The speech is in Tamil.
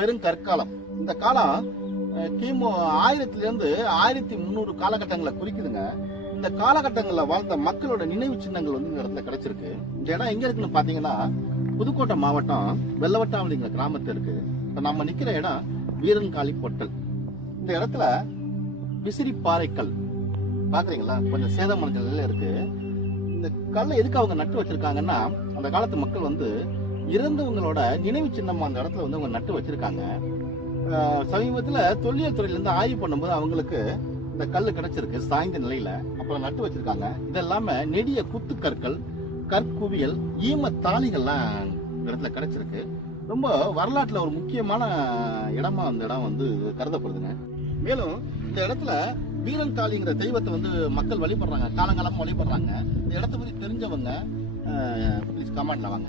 பெருங்கற்காலம். இந்த காலம் கிமு 1000 1300 காலகட்டங்களை குறிக்குதுங்க. இந்த காலகட்டங்களில் வாழ்ந்த மக்களோட நினைவு சின்னங்கள் வந்து இந்த இடத்துல கிடைச்சிருக்கு. இந்த இடம் எங்க இருக்குன்னு பாத்தீங்கன்னா புதுக்கோட்டை மாவட்டம் வெள்ளவட்டாவளிங்கிற கிராமத்துல இருக்கு. இப்ப நம்ம நிக்கிற இடம் வீரன்காளி பொட்டல். இந்த இடத்துல விசிறி பாறைக்கல் பாக்குறீங்களா, கொஞ்சம் சேதமடைஞ்ச நிலையில இருக்கு. இந்த கல்லை எதுக்கு அவங்க நட்டு வச்சிருக்காங்கன்னா, அந்த காலத்து மக்கள் வந்து இறந்தவங்களோட நினைவு சின்னமா அந்த இடத்துல வந்து அவங்க நட்டு வச்சிருக்காங்க. சமீபத்துல தொல்லியல் துறையில இருந்து ஆய்வு பண்ணும்போது அவங்களுக்கு இந்த கல் கிடைச்சிருக்கு சாய்ந்த நிலையில. அப்புறம் நட்டு வச்சிருக்காங்க. இது இல்லாம நெடிய குத்துக்கற்கள், கற்குவியல், ஈம தாளிகள்லாம் இந்த இடத்துல கிடைச்சிருக்கு. ரொம்ப வரலாற்றுல ஒரு முக்கியமான இடமா அந்த இடம் வந்து கருதப்படுதுங்க. மேலும் இந்த இடத்துல வீரன் தாளிங்கிற தெய்வத்தை வந்து மக்கள் வழிபடுறாங்க, காலங்காலமா வழிபடுறாங்க. இந்த இடத்த பத்தி தெரிஞ்சவங்க ப்ளீஸ் கமெண்ட்ல வாங்க.